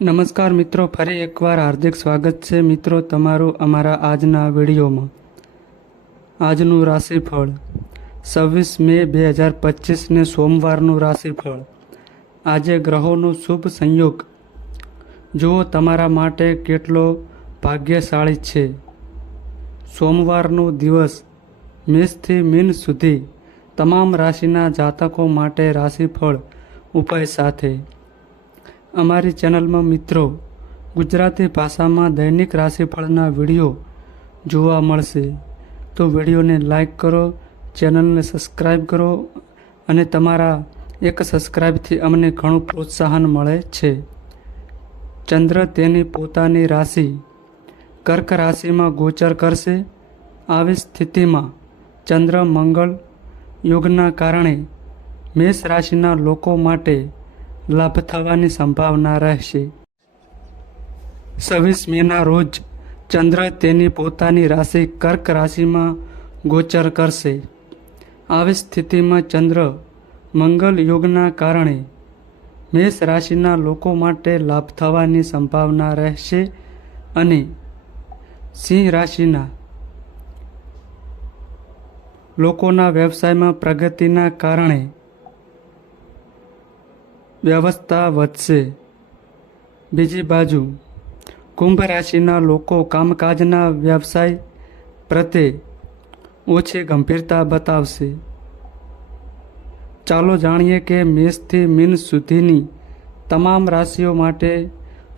નમસ્કાર મિત્રો, ફરી એકવાર હાર્દિક સ્વાગત છે મિત્રો તમારું અમારા આજના વિડીયોમાં. આજનું રાશિફળ 26 મે 2025ને સોમવારનું રાશિફળ. આજે ગ્રહોનો શુભ સંયોગ જુઓ તમારા માટે કેટલો ભાગ્યશાળી છે. સોમવારનો દિવસ મેષથી મીન સુધી તમામ રાશિના જાતકો માટે રાશિફળ ઉપાય સાથે અમારી ચેનલમાં મિત્રો ગુજરાતી ભાષામાં દૈનિક રાશિફળના વિડીયો જોવા મળશે. તો વિડીયોને લાઈક કરો, ચેનલને સબસ્ક્રાઈબ કરો અને તમારા એક સબસ્ક્રાઈબથી અમને ઘણું પ્રોત્સાહન મળે છે. ચંદ્ર તેની પોતાની રાશિ કર્ક રાશિમાં ગોચર કરશે. આવી સ્થિતિમાં ચંદ્ર મંગળ યોગના કારણે મેષ રાશિના લોકો માટે લાભ થવાની સંભાવના રહેશે. 26 મેના રોજ ચંદ્ર તેની પોતાની રાશિ કર્ક રાશિમાં ગોચર કરશે. આવી સ્થિતિમાં ચંદ્ર મંગલ યોગના કારણે મેષ રાશિના લોકો માટે લાભ થવાની સંભાવના રહેશે અને સિંહ રાશિના લોકોના વ્યવસાયમાં પ્રગતિના કારણે વ્યવસ્થા વધશે. બીજી બાજુ કુંભ રાશિના લોકો કામકાજના વ્યવસાય પ્રત્યે ઓછી ગંભીરતા બતાવશે. ચાલો જાણીએ કે મેષથી મીન સુધીની તમામ રાશિઓ માટે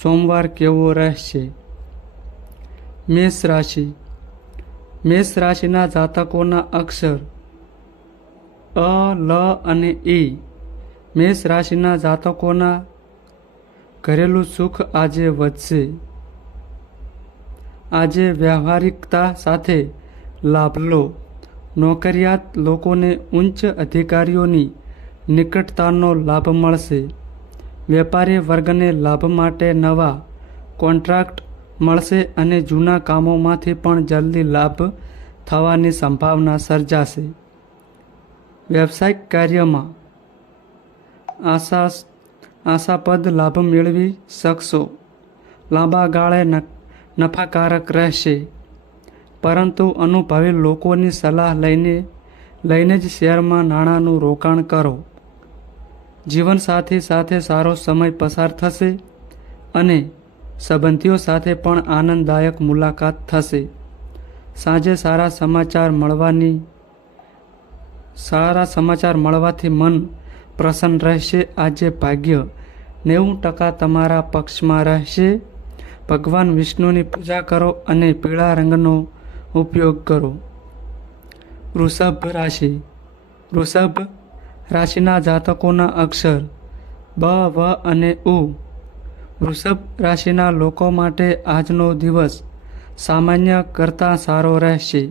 સોમવાર કેવો રહેશે. મેષ રાશિ. મેષ રાશિના જાતકોના અક્ષર અ, લ અને ઈ. મેષ રાશિના જાતકોના ઘરેલું સુખ આજે વધશે. આજે વ્યવહારિકતા સાથે લાભ લો. નોકરિયાત લોકોને ઉચ્ચ અધિકારીઓની નિકટતાનો લાભ મળશે. વેપારી વર્ગને લાભ માટે નવા કોન્ટ્રાક્ટ મળશે અને જૂના કામોમાંથી પણ જલ્દી લાભ થવાની સંભાવના સર્જાશે. વ્યવસાયિક કાર્યમાં આશાપદ લાભ મેળવી શકશો. લાંબા ગાળે નફાકારક રહેશે, પરંતુ અનુભવી લોકોની સલાહ લઈને જ શેરમાં નાણાંનું રોકાણ કરો. જીવનસાથી સાથે સારો સમય પસાર થશે અને સંબંધીઓ સાથે પણ આનંદદાયક મુલાકાત થશે. સાંજે સારા સમાચાર મળવાથી મન પ્રસન્ન રહેશે. આજે ભાગ્ય 90% તમારા પક્ષમાં રહેશે. ભગવાન વિષ્ણુની પૂજા કરો અને પીળા રંગનો ઉપયોગ કરો. વૃષભ રાશિ. વૃષભ રાશિના જાતકોના અક્ષર બ, વ અને ઉ. વૃષભ રાશિના લોકો માટે આજનો દિવસ સામાન્ય કરતાં સારો રહેશે.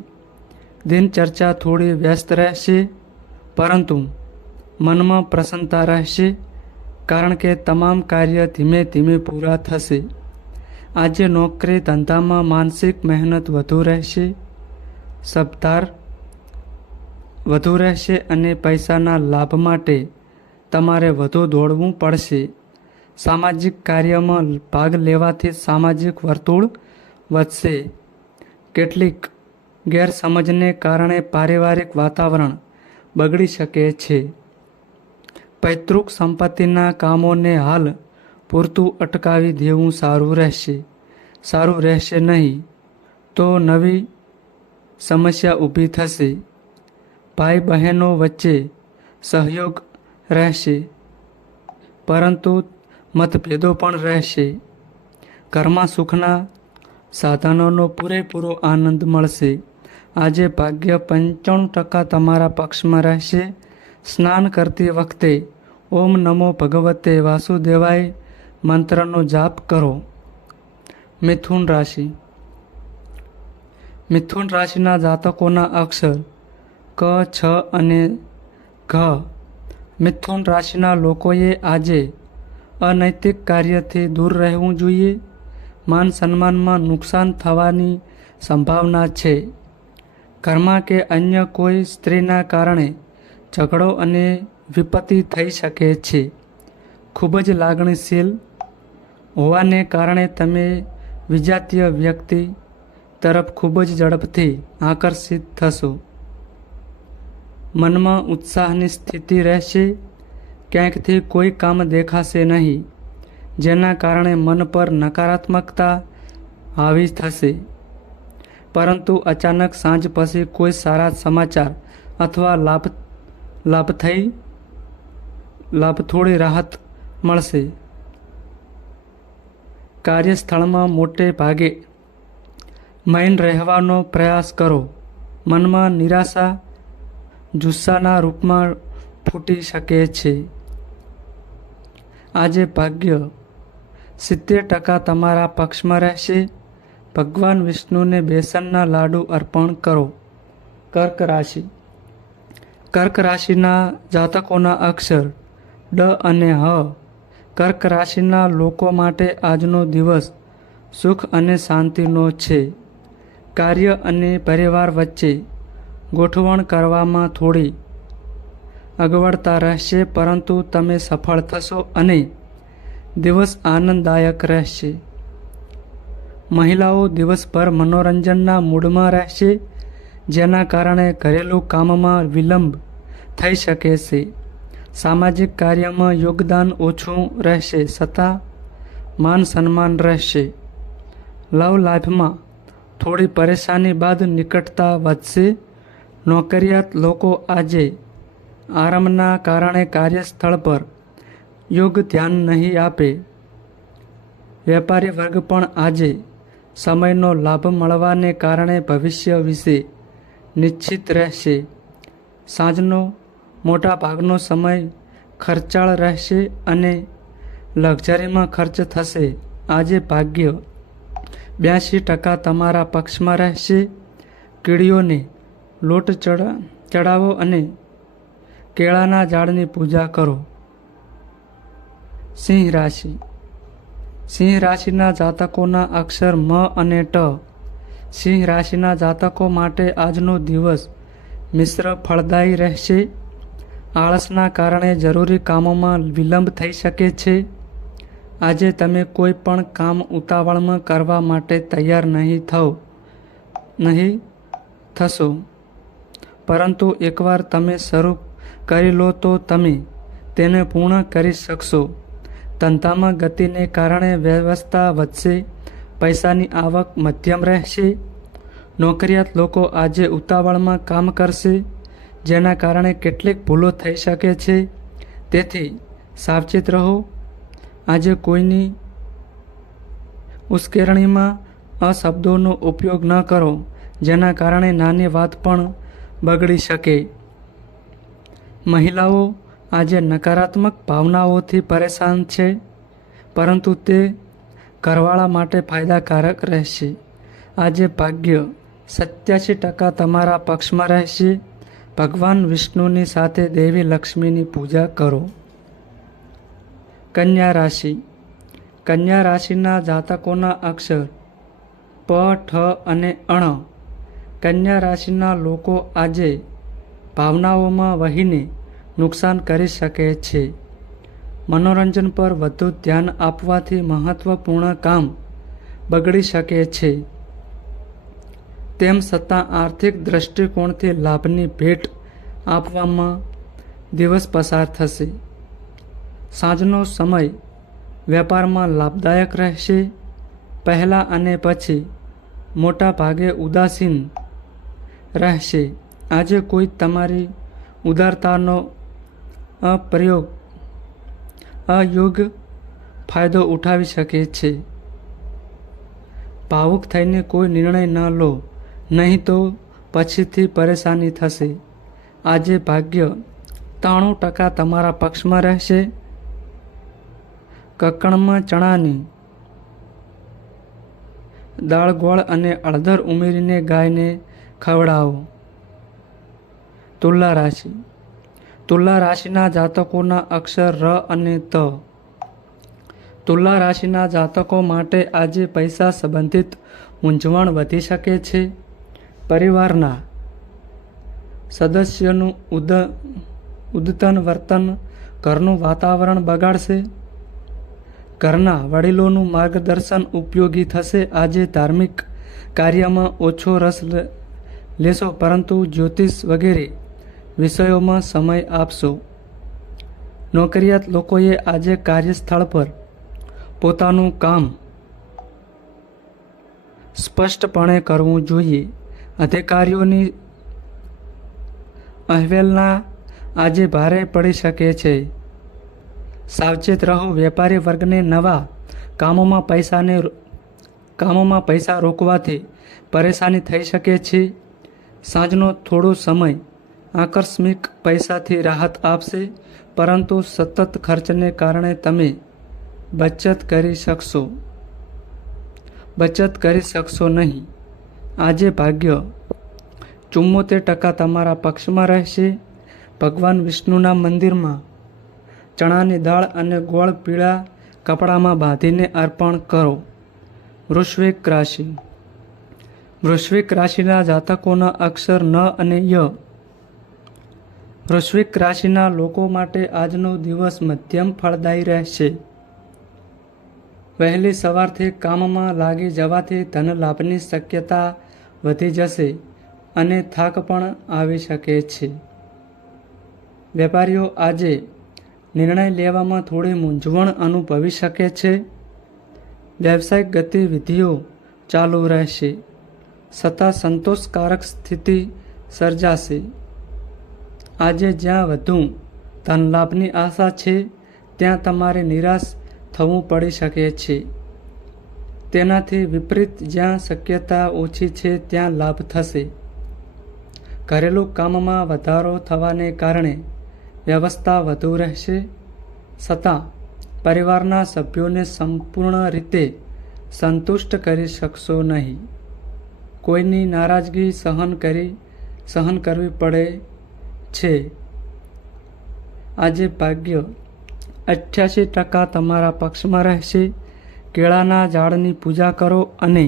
દિનચર્યા થોડી વ્યસ્ત રહેશે, પરંતુ મનમાં પ્રસન્નતા રહેશે, કારણ કે તમામ કાર્ય ધીમે ધીમે પૂરા થશે. આજે નોકરી ધંધામાં માનસિક મહેનત વધુ રહેશે. સપ્તાહ વધુ રહેશે અને પૈસાના લાભ માટે તમારે વધુ દોડવું પડશે. સામાજિક કાર્યમાં ભાગ લેવાથી સામાજિક વર્તુળ વધશે. કેટલીક ગેરસમજને કારણે પારિવારિક વાતાવરણ બગડી શકે છે. પૈતૃક સંપત્તિના કામોને હાલ પૂરતું અટકાવી દેવું સારું રહેશે નહીં તો નવી સમસ્યા ઊભી થશે. ભાઈ બહેનો વચ્ચે સહયોગ રહેશે, પરંતુ મતભેદો પણ રહેશે. ઘરમાં સુખના સાધનોનો પૂરેપૂરો આનંદ મળશે. આજે ભાગ્ય 95% તમારા પક્ષમાં રહેશે. સ્નાન કરતી વખતે ઓમ નમો ભગવતે વાસુદેવાય મંત્રનો જાપ કરો. મિથુન રાશિ. મિથુન રાશિના જાતકોના અક્ષર ક, છ અને ઘ. મિથુન રાશિના લોકોએ આજે અનૈતિક કાર્યથી દૂર રહેવું જોઈએ. માન સન્માનમાં નુકસાન થવાની સંભાવના છે. ઘરમાં કે અન્ય કોઈ સ્ત્રીના કારણે ઝઘડો અને વિપત્તિ થઈ શકે છે. ખૂબ જ લાગણીશીલ હોવાને કારણે તમે વિજાતીય વ્યક્તિ તરફ ખૂબ જ ઝડપથી આકર્ષિત થશો. મનમાં ઉત્સાહની સ્થિતિ રહેશે. ક્યાંકથી કોઈ કામ દેખાશે નહીં, જેના કારણે મન પર નકારાત્મકતા હાવી થશે. પરંતુ અચાનક સાંજ પછી કોઈ સારા સમાચાર અથવા લાભ થોડી રાહત મળશે. કાર્યસ્થળમાં મોટે ભાગે મૌન રહેવાનો પ્રયાસ કરો. મનમાં નિરાશા જુસ્સાના રૂપમાં ફૂટી શકે છે. આજે ભાગ્ય 70% તમારા પક્ષમાં રહેશે. ભગવાન વિષ્ણુને બેસનના લાડુ અર્પણ કરો. કર્ક રાશિ. કર્ક રાશિના જાતકોના અક્ષર ડ અને હ. કર્ક રાશિના લોકો માટે આજનો દિવસ સુખ અને શાંતિનો છે. કાર્ય અને પરિવાર વચ્ચે ગોઠવણ કરવામાં થોડી અગવડતા રહેશે, પરંતુ તમે સફળ થશો અને દિવસ આનંદદાયક રહેશે. મહિલાઓ દિવસભર મનોરંજનના મૂડમાં રહેશે, જેના કારણે ઘરેલું કામમાં વિલંબ થઈ શકે છે. સામાજિક કાર્યમાં યોગદાન ઓછું રહેશે, છતાં માન સન્માન રહેશે. લવ લાઈફમાં થોડી પરેશાની બાદ નિકટતા વધશે. નોકરિયાત લોકો આજે આરામના કારણે કાર્યસ્થળ પર યોગ્ય ધ્યાન નહીં આપે. વેપારી વર્ગ પણ આજે સમયનો લાભ મળવાને કારણે ભવિષ્ય વિશે નિશ્ચિત રહેશે. સાંજનો મોટા ભાગનો સમય ખર્ચાળ રહેશે અને લક્ઝરીમાં ખર્ચ થશે. આજે ભાગ્ય 82% તમારા પક્ષમાં રહેશે. કીડીઓને લોટ ચડાવો અને કેળાના ઝાડની પૂજા કરો. સિંહ રાશિ. સિંહ રાશિના જાતકોના અક્ષર મ અને ટ. સિંહ રાશિના જાતકો માટે આજનો દિવસ મિશ્ર ફળદાયી રહેશે. આળસના કારણે જરૂરી કામોમાં વિલંબ થઈ શકે છે. આજે તમે કોઈ પણ કામ ઉતાવળમાં કરવા માટે તૈયાર નહીં થશો, પરંતુ એકવાર તમે શરૂ કરી લો તો તમે તેને પૂર્ણ કરી શકશો. ધંધામાં ગતિને કારણે વ્યવસ્થા વધશે. પૈસાની આવક મધ્યમ રહેશે. નોકરિયાત લોકો આજે ઉતાવળમાં કામ કરશે, જેના કારણે કેટલીક ભૂલો થઈ શકે છે. તેથી સાવચેત રહો. આજે કોઈની ઉશ્કેરણીમાં અશબ્દોનો ઉપયોગ ન કરો, જેના કારણે નાની વાત પણ બગડી શકે. મહિલાઓ આજે નકારાત્મક ભાવનાઓથી પરેશાન છે, પરંતુ તે ઘરવાળા માટે ફાયદાકારક રહેશે. આજે ભાગ્ય 87% તમારા પક્ષમાં રહેશે. ભગવાન વિષ્ણુની સાથે દેવી લક્ષ્મીની પૂજા કરો. કન્યા રાશિ. કન્યા રાશિના જાતકોના અક્ષર પ, ઠ અને અણ. કન્યા રાશિના લોકો આજે ભાવનાઓમાં વહીને નુકસાન કરી શકે છે. મનોરંજન પર વધુ ધ્યાન આપવાથી મહત્વપૂર્ણ કામ બગડી શકે છે. તેમ છતાં આર્થિક દૃષ્ટિકોણથી લાભની ભેટ આપવામાં દિવસ પસાર થશે. સાંજનો સમય વેપારમાં લાભદાયક રહેશે. પહેલાં અને પછી મોટા ભાગે ઉદાસીન રહેશે. આજે કોઈ તમારી ઉદારતાનો અયોગ્ય ફાયદો ઉઠાવી શકે છે. ભાવુક થઈને કોઈ નિર્ણય ન લો, નહીં તો પછીથી પરેશાની થશે. આજે ભાગ્ય 93% તમારા પક્ષમાં રહેશે. કક્કણમાં ચણાની દાળ, ગોળ અને હળદર ઉમેરીને ગાયને ખવડાવો. તુલા રાશિ. તુલા રાશિના જાતકોના અક્ષર ર અને ત. તુલા રાશિના જાતકો માટે આજે પૈસા સંબંધિત મૂંઝવણ વધી શકે છે. પરિવારના સદસ્યોનું ઉદ્ધતન વર્તન ઘરનું વાતાવરણ બગાડશે. ઘરના વડીલોનું માર્ગદર્શન ઉપયોગી થશે. આજે ધાર્મિક કાર્યમાં ઓછો રસ લેશો, પરંતુ જ્યોતિષ વગેરે વિષયોમાં સમય આપશો. નોકરિયાત લોકોએ આજે કાર્યસ્થળ પર પોતાનું કામ સ્પષ્ટપણે કરવું જોઈએ. અધિકારીઓની અહેવાલના આજે ભારે પડી શકે છે. સાવચેત રહો. વેપારી વર્ગને નવા કામોમાં પૈસા રોકવાથી પરેશાની થઈ શકે છે. સાંજનો થોડો સમય આકસ્મિક પૈસાથી રાહત આપશે, પરંતુ સતત ખર્ચને કારણે તમે બચત કરી શકશો નહીં. આજે ભાગ્ય 74% તમારા પક્ષમાં રહેશે. ભગવાન વિષ્ણુના મંદિરમાં ચણાની દાળ અને ગોળ પીળા કપડામાં બાંધીને અર્પણ કરો. વૃશ્ચિક રાશિ. વૃશ્ચિક રાશિના જાતકોના અક્ષર ન અને ય. વૃશ્ચિક રાશિના લોકો માટે આજનો દિવસ મધ્યમ ફળદાયી રહેશે. વહેલી સવારથી કામમાં લાગી જવાથી ધન લાભની શક્યતા વધી જશે અને થાક પણ આવી શકે છે. વેપારીઓ આજે નિર્ણય લેવામાં થોડી મૂંઝવણ અનુભવી શકે છે. વ્યવસાયિક ગતિવિધિઓ ચાલુ રહેશે, છતાં સંતોષકારક સ્થિતિ સર્જાશે. આજે જ્યાં વધુ ધન લાભની આશા છે, ત્યાં તમારે નિરાશ થવું પડી શકે છે. તેનાથી વિપરીત જ્યાં શક્યતા ઓછી છે, ત્યાં લાભ થશે. ઘરેલું કામમાં વધારો થવાને કારણે વ્યવસ્થા વધુ રહેશે, છતાં પરિવારના સભ્યોને સંપૂર્ણ રીતે સંતુષ્ટ કરી શકશો નહીં. કોઈની નારાજગી સહન કરવી પડે છે. આજે ભાગ્ય 88% તમારા પક્ષમાં રહેશે. કેળાના ઝાડની પૂજા કરો અને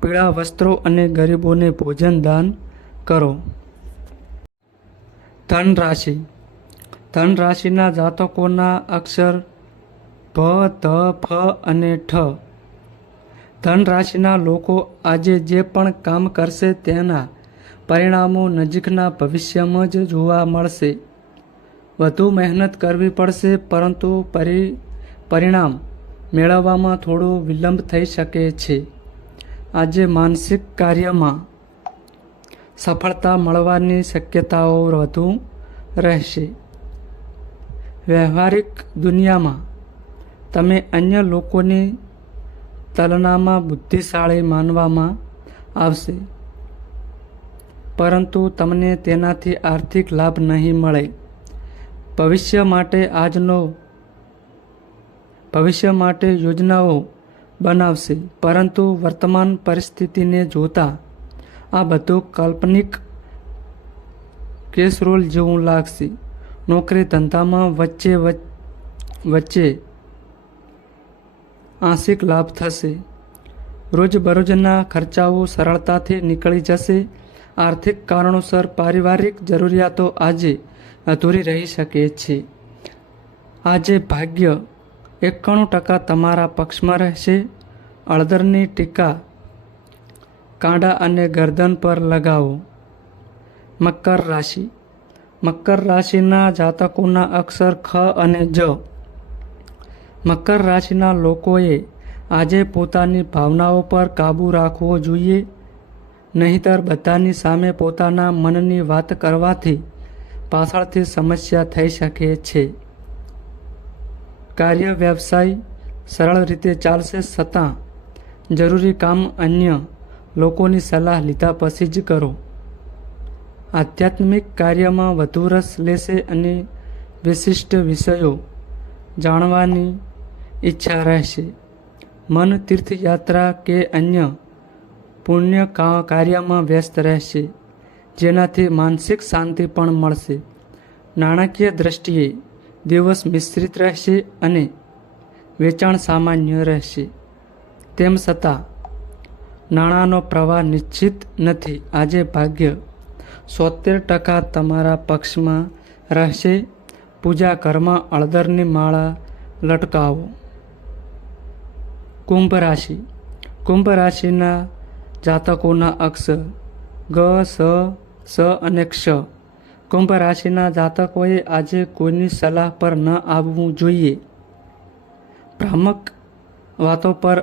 પીળા વસ્ત્રો અને ગરીબોને ભોજન દાન કરો. ધન રાશિ. ધન રાશિના જાતકોના અક્ષર ભ, ધ, ફ અને ઠ. ધન રાશિના લોકો આજે જે પણ કામ કરશે તેના પરિણામો નજીકના ભવિષ્યમાં જ જોવા મળશે. વધુ મહેનત કરવી પડશે, પરંતુ પરિણામ મેળવવામાં થોડો વિલંબ થઈ શકે છે. આજે માનસિક કાર્યમાં સફળતા મળવાની શક્યતાઓ વધુ રહેશે. વ્યવહારિક દુનિયામાં તમે અન્ય લોકોની તુલનામાં બુદ્ધિશાળી માનવામાં આવશે, પરંતુ તમને તેનાથી આર્થિક લાભ નહીં મળે. ભવિષ્ય માટે યોજનાઓ બનાવશે, પરંતુ વર્તમાન પરિસ્થિતિને જોતા આ બધું કાલ્પનિક કેસરોલ જેવું લાગશે. નોકરી ધંધામાં વચ્ચે આંશિક લાભ થશે. રોજબરોજના ખર્ચાઓ સરળતાથી નીકળી જશે. આર્થિક કારણોસર પારિવારિક જરૂરિયાતો આજે અધૂરી રહી શકે છે. આજે ભાગ્ય 91% તમારા પક્ષમાં રહેશે. હળદરની ટીકા કાંડા અને ગરદન પર લગાવો. મકર રાશિ. મકર રાશિના જાતકોના અક્ષર ખ અને જ. મકર રાશિના લોકોએ આજે પોતાની ભાવનાઓ પર કાબૂ રાખવો જોઈએ, નહીંતર બધાની સામે પોતાના મનની વાત કરવાથી પાછળથી સમસ્યા થઈ શકે છે. કાર્ય વ્યવસાય સરળ રીતે ચાલશે, છતાં જરૂરી કામ અન્ય લોકોની સલાહ લીધા પછી જ કરો. આધ્યાત્મિક કાર્યમાં વધુ રસ લેશે અને વિશિષ્ટ વિષયો જાણવાની ઈચ્છા રહેશે. મન તીર્થયાત્રા કે અન્ય પુણ્ય કાર્યમાં વ્યસ્ત રહેશે, જેનાથી માનસિક શાંતિ પણ મળશે. નાણાકીય દ્રષ્ટિએ દિવસ મિશ્રિત રહેશે અને વેચાણ સામાન્ય રહેશે. તેમ છતાં નાણાંનો પ્રવાહ નિશ્ચિત નથી. આજે ભાગ્ય 70% તમારા પક્ષમાં રહેશે. પૂજા ઘરમાં હળદરની માળા લટકાવો. કુંભ રાશિ. કુંભ રાશિના જાતકોના અક્ષર ગ, સ અને ક્ષ. કુંભ રાશિના જાતકોએ આજે કોઈની સલાહ પર ન આવવું જોઈએ. ભ્રામક વાતો પર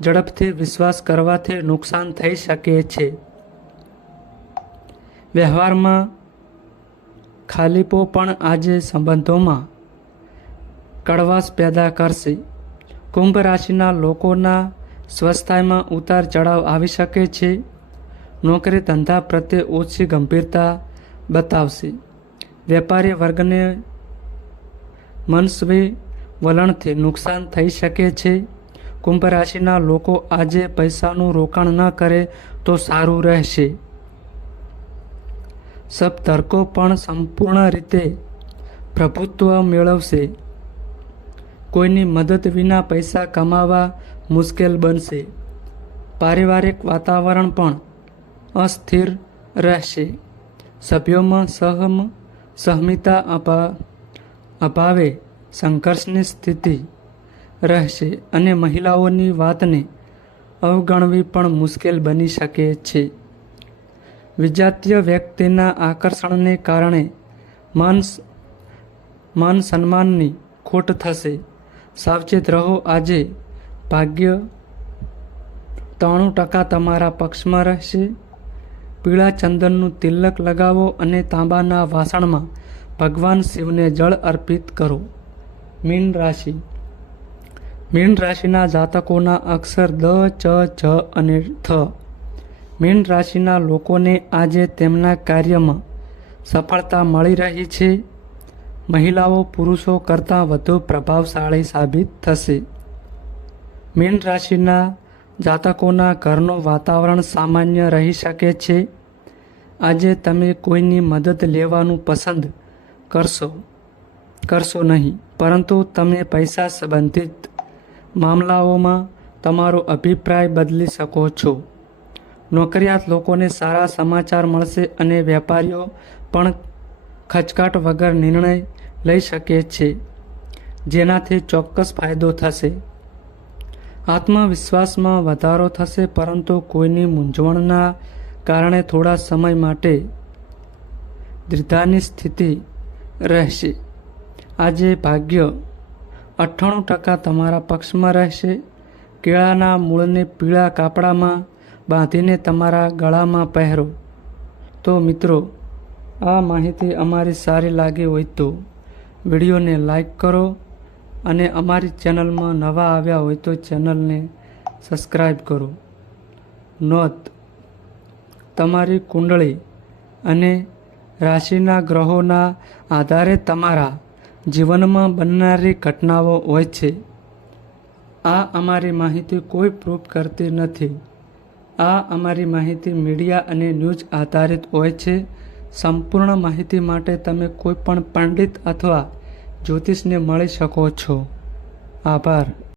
ઝડપથી વિશ્વાસ કરવાથી નુકસાન થઈ શકે છે. વ્યવહારમાં ખાલીપો પણ આજે સંબંધોમાં કડવાશ પેદા કરશે. કુંભ રાશિના લોકોના સ્વાસ્થ્યમાં ઉતાર ચઢાવ આવી શકે છે. નોકરી ધંધા પ્રત્યે ઓછી ગંભીરતા બતાવશે. વેપારી વર્ગને મનસ્વી વલણથી નુકસાન થઈ શકે છે. કુંભ રાશિના લોકો આજે પૈસાનું રોકાણ ન કરે તો સારું રહેશે. સપ્તર્કો પણ સંપૂર્ણ રીતે પ્રભુત્વ મેળવશે. કોઈની મદદ વિના પૈસા કમાવા મુશ્કેલ બનશે. પારિવારિક વાતાવરણ પણ અસ્થિર રહેશે. સભ્યોમાં સહમિતા અભાવે સંઘર્ષની સ્થિતિ રહેશે અને મહિલાઓની વાતને અવગણવી પણ મુશ્કેલ બની શકે છે. વિજાતીય વ્યક્તિના આકર્ષણને કારણે માન સન્માનની ખોટ થશે. સાવચેત રહો. આજે ભાગ્ય 93% તમારા પક્ષમાં રહેશે. પીળા ચંદનનું તિલક લગાવો અને તાંબાના વાસણમાં ભગવાન શિવને જળ અર્પિત કરો. મીન રાશિ. મીન રાશિના જાતકોના અક્ષર દ, ચ, ઝ અને થ. મીન રાશિના લોકોને આજે તેમના કાર્યમાં સફળતા મળી રહી છે. મહિલાઓ પુરુષો કરતાં વધુ પ્રભાવશાળી સાબિત થશે. મીન રાશિના જાતકોના ઘરનું વાતાવરણ સામાન્ય રહી શકે છે. આજે તમે કોઈની મદદ લેવાનું પસંદ કરશો નહીં, પરંતુ તમે પૈસા સંબંધિત મામલાઓમાં તમારો અભિપ્રાય બદલી શકો છો. નોકરિયાત લોકોને સારા સમાચાર મળશે અને વેપારીઓ પણ ખચકાટ વગર નિર્ણય લઈ શકે છે, જેનાથી ચોક્કસ ફાયદો થશે. આત્મવિશ્વાસમાં વધારો થશે, પરંતુ કોઈની મૂંઝવણના કારણે થોડા સમય માટે દ્વિધાની સ્થિતિ રહેશે. આજે ભાગ્ય 98% તમારા પક્ષમાં રહેશે. કેળાના મૂળને પીળા કાપડામાં બાંધીને તમારા ગળામાં પહેરો. તો મિત્રો, આ માહિતી અમારી સારી લાગી હોય તો વિડીયોને લાઈક કરો અને અમારી ચેનલમાં નવા આવ્યા હોય તો ચેનલને સબસ્ક્રાઈબ કરો. નોંધ: તમારી કુંડળી અને રાશિના ગ્રહોના આધારે તમારા જીવનમાં બનનારી ઘટનાઓ હોય છે. આ અમારી માહિતી કોઈ પ્રૂફ કરતી નથી. આ અમારી માહિતી મીડિયા અને ન્યૂઝ આધારિત હોય છે. સંપૂર્ણ માહિતી માટે તમે કોઈ પણ પંડિત અથવા જ્યોતિષને મળી શકો છો. આભાર.